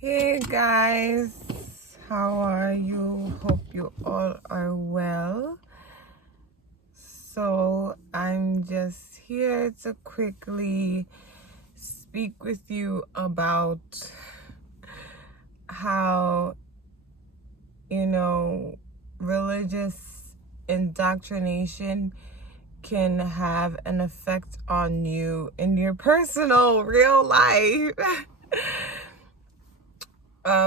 Hey guys, how are you? Hope you all are well. So, I'm just here to quickly speak with you about how, religious indoctrination can have an effect on you in your personal, real life.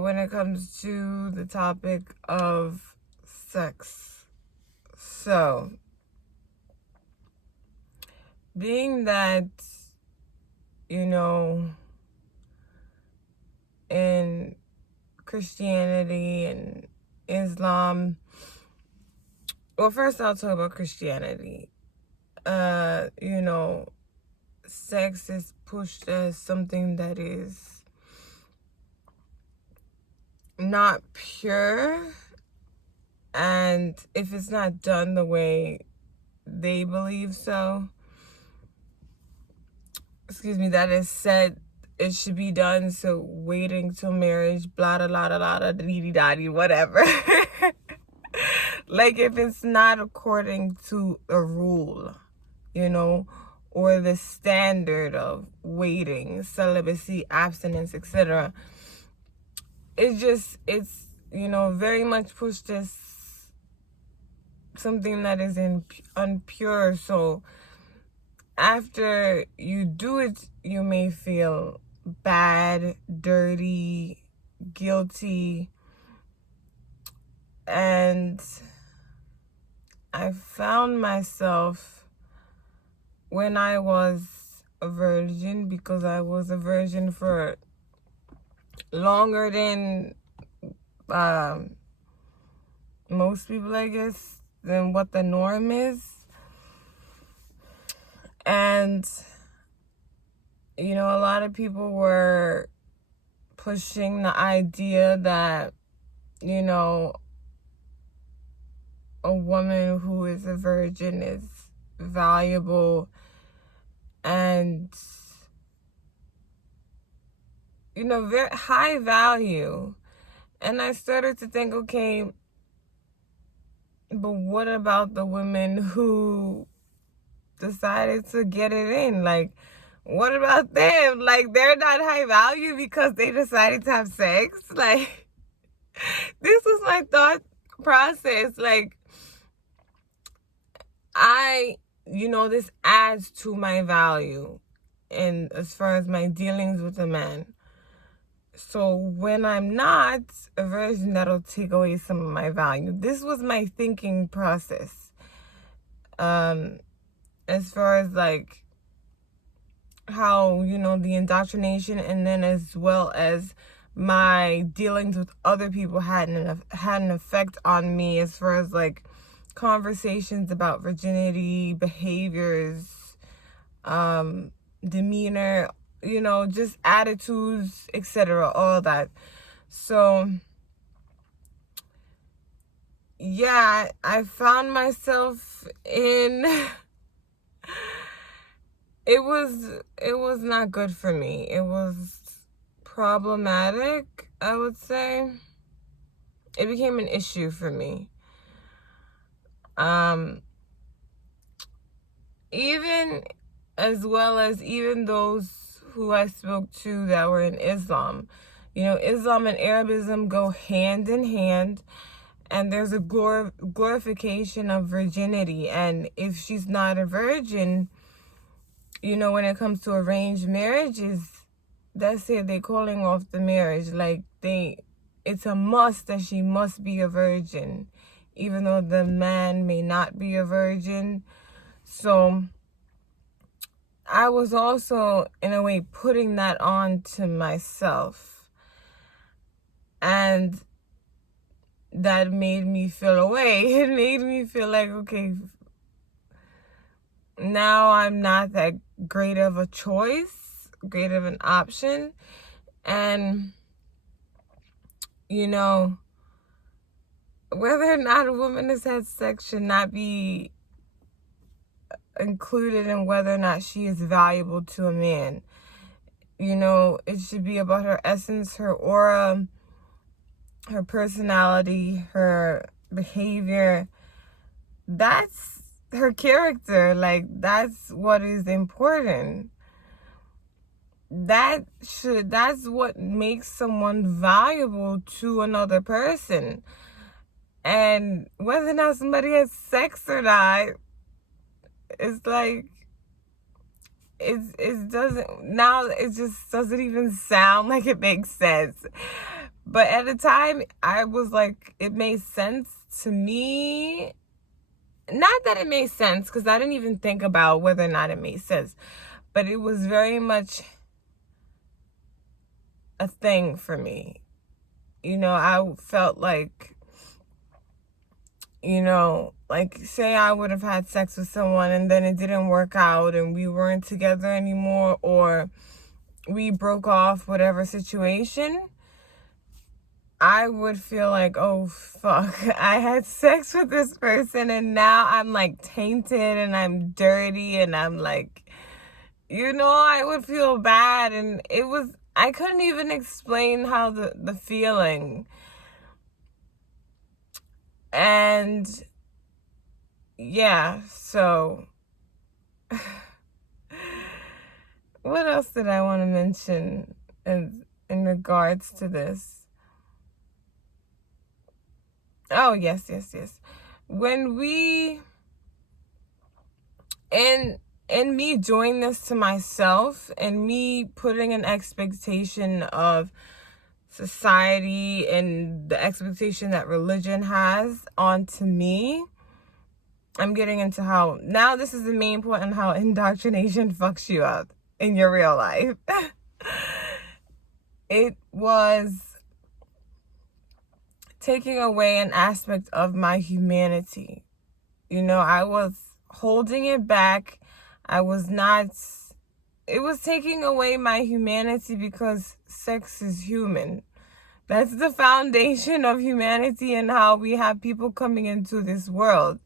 When it comes to the topic of sex. So, being that, you know, in Christianity and Islam, well, first I'll talk about Christianity. Sex is pushed as something that is not pure, and if it's not done the way they believe so, that is said it should be done, so waiting till marriage, blah, blah, blah, blah, blah, dee, dee, whatever. Like, if it's not according to a rule, or the standard of waiting, celibacy, abstinence, etc., it's very much pushed as something that is unpure. So after you do it, you may feel bad, dirty, guilty. And I found myself, when I was a virgin, because I was a virgin for longer than most people, I guess, than what the norm is. And, a lot of people were pushing the idea that, a woman who is a virgin is valuable and, very high value. And I started to think, okay, but what about the women who decided to get it in? Like, what about them? Like, they're not high value because they decided to have sex? Like, this was my thought process. Like, this adds to my value, and as far as my dealings with a man. So when I'm not a virgin, that'll take away some of my value. This was my thinking process. As far as like how, the indoctrination, and then as well as my dealings with other people had an effect on me, as far as like conversations about virginity, behaviors, demeanor, just attitudes, etc., all that. So yeah, I found myself in it was not good for me. It was problematic, I would say. It became an issue for me. Even as well as even those who I spoke to that were in Islam. Islam and Arabism go hand in hand, and there's a glorification of virginity. And if she's not a virgin, when it comes to arranged marriages, that's it. They're calling off the marriage. Like, it's a must that she must be a virgin, even though the man may not be a virgin. So I was also, in a way, putting that on to myself. And that made me feel away. It made me feel like, okay, now I'm not that great of a choice, great of an option. And, whether or not a woman has had sex should not be included in whether or not she is valuable to a man. You know, it should be about her essence, her aura, her personality, her behavior. That's her character. Like, that's what is important. That's what makes someone valuable to another person. And whether or not somebody has sex or not, it's like, it doesn't, now it just doesn't even sound like it makes sense. But at the time, I was like, it made sense to me. Not that it made sense, because I didn't even think about whether or not it made sense. But it was very much a thing for me. You know, I felt like, you know, like, say I would have had sex with someone and then it didn't work out and we weren't together anymore, or we broke off, whatever situation, I would feel like, oh, fuck, I had sex with this person and now I'm like tainted and I'm dirty and I'm like, you know, I would feel bad. And I couldn't even explain how the feeling. And yeah, so what else did I want to mention in regards to this? Oh, yes. When in me doing this to myself and me putting an expectation of society and the expectation that religion has onto me, I'm getting into how, now this is the main point on how indoctrination fucks you up in your real life. It was taking away an aspect of my humanity. You know, I was holding it back. It was taking away my humanity, because sex is human. That's the foundation of humanity and how we have people coming into this world.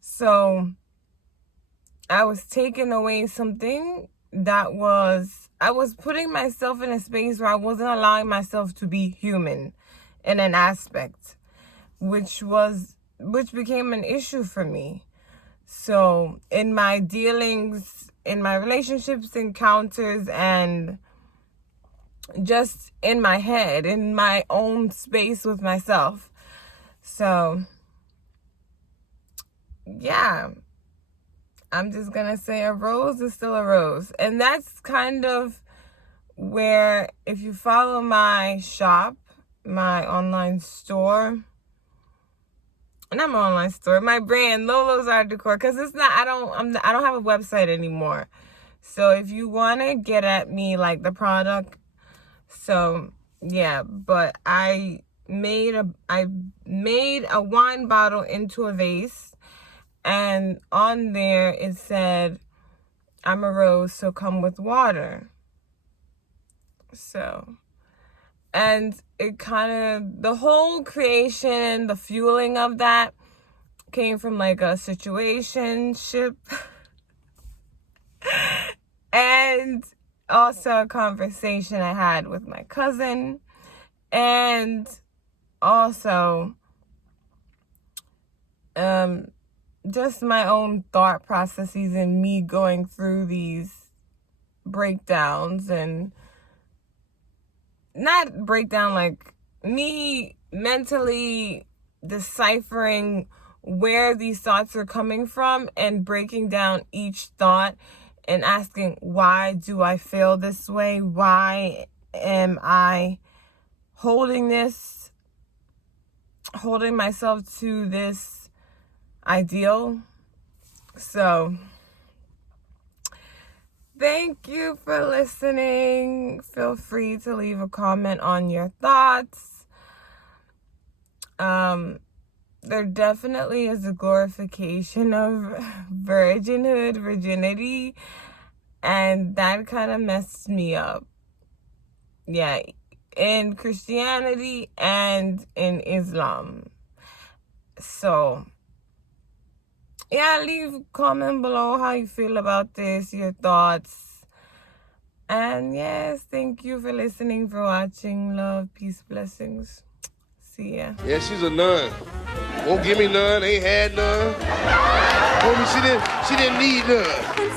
So I was taking away something I was putting myself in a space where I wasn't allowing myself to be human in an aspect, which became an issue for me. So in my dealings, in my relationships, encounters, and just in my head, in my own space with myself. So yeah, I'm just gonna say a rose is still a rose. And that's kind of where, if you follow my shop, my online store, not my online store, my brand, Lolo's Art Decor, because it's not, I don't have a website anymore. So if you want to get at me, like the product, so yeah, but I made a wine bottle into a vase, and on there it said, I'm a rose, so come with water. So, and it kind of, the whole creation, the fueling of that came from like a situationship and also a conversation I had with my cousin, and also just my own thought processes and me going through these breakdowns, and not breakdown, like me mentally deciphering where these thoughts are coming from and breaking down each thought and asking, why do I feel this way? Why am I holding myself to this ideal? So thank you for listening. Feel free to leave a comment on your thoughts. There definitely is a glorification of virginity, and that kind of messed me up. Yeah, in Christianity and in Islam. So yeah, leave a comment below how you feel about this, your thoughts. And yes, thank you for listening, for watching. Love, peace, blessings. See ya. Yeah, she's a nun. Won't give me none, ain't had none. Told me she didn't need none.